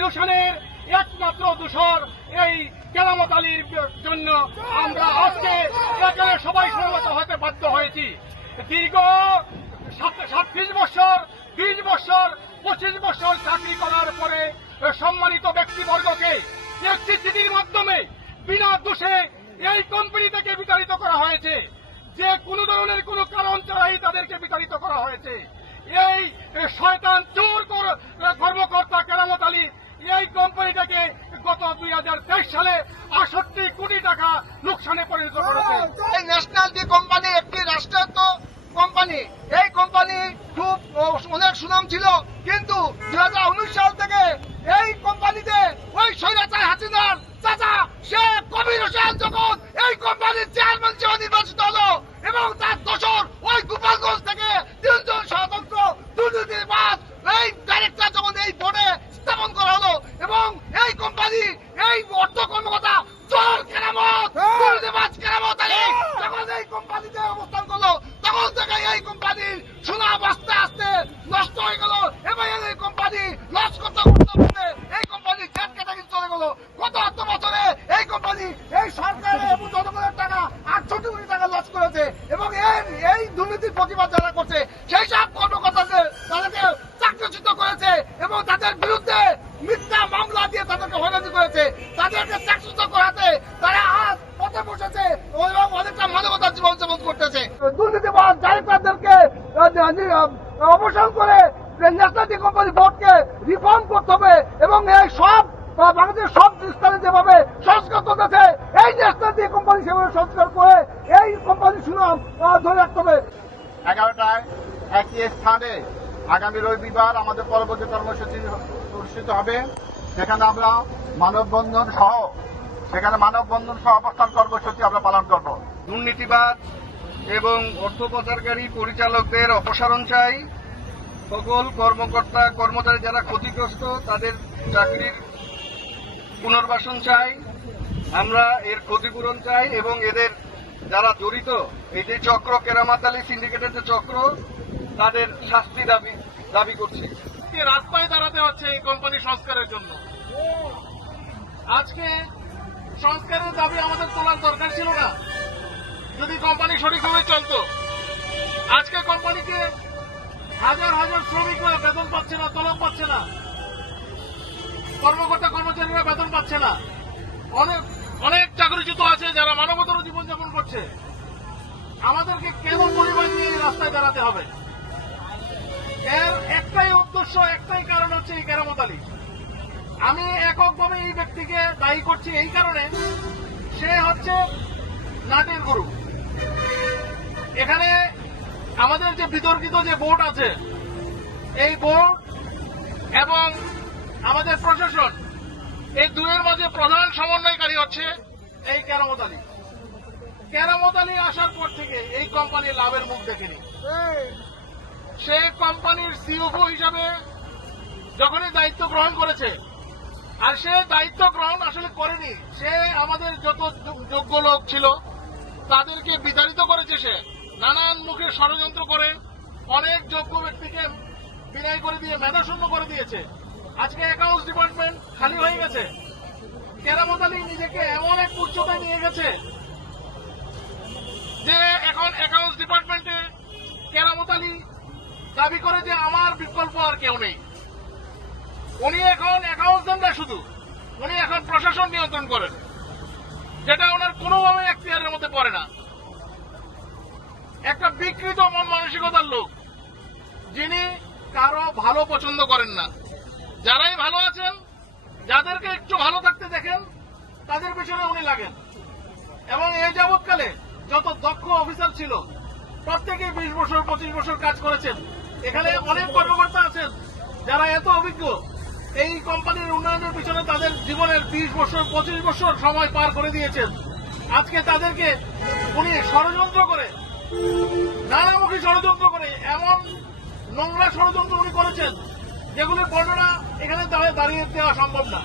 হোসেনের একমাত্র দূষর এই কেরামত আলীর জন্য। আমরা আজকে এখানে সবাই সমবেত হতে বাধ্য হয়েছি। দীর্ঘ সাত- সাতত্রিশ বছর, বিশ বছর, পঁচিশ বছর চাকরি করার পরে সম্মানিত ব্যক্তিবর্গকে একটি চিঠির মাধ্যমে বিনা দোষে এই কোম্পানি থেকে বিতাড়িত করা হয়েছে। যে কোনো ধরনের কোনো কারণ ছাড়াই তাদেরকে বিতাড়িত করা হয়েছে। এই শয়তান চোর কর- কর্মকর্তা কেরামত আলী এই কোম্পানিটাকে গত দুই হাজার তেইশ সালে আটষট্টি কোটি টাকা লোকসানে পরিণত করেছে। এই ন্যাশনাল যে কোম্পানি একটি রাষ্ট্রায়ত্ত কোম্পানি এই কোম্পানি খুব অনেক সুনাম ছিল। কিন্তু দুই হাজার উনিশ সাল থেকে এই কোম্পানিতে ওই স্বৈরাচার হাসিনার চাচা সে কবির হোসেন যখন এই কোম্পানির চেয়ারম্যান হিসেবে নির্বাচিত হলো এবং তার দোসর ওই গোপালগঞ্জ থেকে তিনজন স্বতন্ত্র দুর্নীতিবাদ এই ডাইরেক্টর যখন এই বোর্ডে স্থাপন করা হলো এবং এই কোম্পানি এই অর্থ কর্মকর্তা চোর কেরামত দুর্নীতিবাজ কেরামত আলী যখন এই কোম্পানিতে অবস্থান করল তখন থেকে এই কোম্পানির সুনাম আস্তে আস্তে নষ্ট হয়ে গেল এবং এই কোম্পানি লস করতে করতে করতে এই কোম্পানি জেট ক্যাটাগরি চলে গেল গত আট বছরে এই কোম্পানি এই সরকার এবং জনগণের টাকা আটষট্টি কোটি টাকা লস করেছে এবং এর এই দুর্নীতির প্রতিবাদ যারা করছে সেই সব কর্মকর্তাদের তাদেরকে চাকরিচ্যুত করেছে এবং তাদের বিরুদ্ধে মিথ্যা মামলা দিয়ে তাদেরকে হয়রানি করেছে তাদেরকে চাকরিচ্যুত করাতে তারা আজ পথে বসেছে এবং অনেকটা মানবতার জীবন যাপন করতেছে দুর্নীতিবাদ ডাইরেক্টরদেরকে অবসান করে ন্যাশনাল কোম্পানি বোর্ডকে রিফর্ম করতে হবে এবং এই সব বাংলাদেশের সব স্থানে যেভাবে সংস্কার করতেছে এই ন্যাশনাল কোম্পানি সেভাবে সংস্কার করে এই কোম্পানি সুনাম ধরে রাখতে হবে। এগারোটায় একই স্থানে আগামী রবিবার আমাদের পরবর্তী কর্মসূচি অনুষ্ঠিত হবে। সেখানে আমরা মানববন্ধন সহ, সেখানে মানববন্ধন সহ অবস্থান কর্মসূচি আমরা পালন করব। দুর্নীতিবাদ এবং অর্থ পাচারকারী পরিচালকদের অপসারণ চাই। সকল কর্মকর্তা, কর্মচারী যারা ক্ষতিগ্রস্ত, তাদের চাকরির পুনর্বাসন চাই। আমরা এর ক্ষতিপূরণ চাই এবং এদের যারা জড়িত, এই যে চক্র, কেরামাতালি সিন্ডিকেটের যে চক্র, তাদের শাস্তি দাবি দাবি করছি। রাস্তায় দাঁড়াতে হচ্ছে এই কোম্পানি সংস্কারের জন্য? আজকে সংস্কারের দাবি আমাদের তোলার দরকার ছিল না। যদি কোম্পানি সঠিকভাবে চলতো, আজকে কোম্পানিকে হাজার হাজার শ্রমিকরা বেতন পাচ্ছে না, তলব পাচ্ছে না। কর্মকর্তা কর্মচারীরা বেতন পাচ্ছে না। অনেক অনেক চাকরিচ্যুত আছে যারা মানবতর জীবনযাপন করছে। আমাদেরকে কেন পরিবার নিয়ে রাস্তায় দাঁড়াতে হবে? এর একটাই উদ্দেশ্য, একটাই কারণ হচ্ছে এই কেরামত আলী। আমি এককভাবে এই ব্যক্তিকে দায়ী করছি এই কারণে। সে হচ্ছে নাটের গুরু। এখানে আমাদের যে বিতর্কিত যে বোর্ড আছে, এই বোর্ড এবং আমাদের প্রশাসন, এই দুয়ের মাঝে প্রধান সমন্বয়কারী হচ্ছে এই কেরামত আলী। কেরামত আলী আসার পর থেকে এই কোম্পানি লাভের মুখ দেখেনি। সে কোম্পানির সিওও হিসাবে যখনই দায়িত্ব গ্রহণ করেছে, আর সে দায়িত্ব গ্রহণ আসলে করেনি, সে আমাদের যত যোগ্য লোক ছিল, তাদেরকে বিতাড়িত করেছে সে। নানান মুখে ষড়যন্ত্র করে অনেক যোগ্য ব্যক্তিকে বিদায় করে দিয়ে মেধাশূন্য করে দিয়েছে। আজকে অ্যাকাউন্টস ডিপার্টমেন্ট খালি হয়ে গেছে। কেরামত আলী নিজেকে এমন এক উচ্চতায় নিয়ে গেছে যে এখন অ্যাকাউন্টস ডিপার্টমেন্টে কেরামত আলী দাবি করে যে আমার বিকল্প আর কেউ নেই। উনি এখন অ্যাকাউন্টস দেন না শুধু। উনি এখন প্রশাসন নিয়ন্ত্রণ করেন, যেটা ওনার কোনোভাবে এখতিয়ারের মধ্যে পড়ে না। একটা বিকৃত মন মানসিকতার লোক, যিনি কারও ভালো পছন্দ করেন না। যারাই ভালো আছেন, যাদেরকে একটু ভালো থাকতে দেখেন, তাদের পিছনে উনি লাগেন। এবং এই যাবৎকালে যত দক্ষ অফিসার ছিল প্রত্যেকে বিশ বছর, পঁচিশ বছর কাজ করেছেন। এখানে অনেক কর্মকর্তা আছেন, যারা এত অভিজ্ঞ। এই কোম্পানির উন্নয়নের পিছনে তাদের জীবনের বিশ বছর, পঁচিশ বছর সময় পার করে দিয়েছেন। আজকে তাদেরকে উনি ষড়যন্ত্র করে নানামুখী ষড়যন্ত্র করে, এমন নোংরা ষড়যন্ত্র উনি করেছেন যেগুলির বর্ণনা এখানে দাঁড়িয়ে দেওয়া সম্ভব না।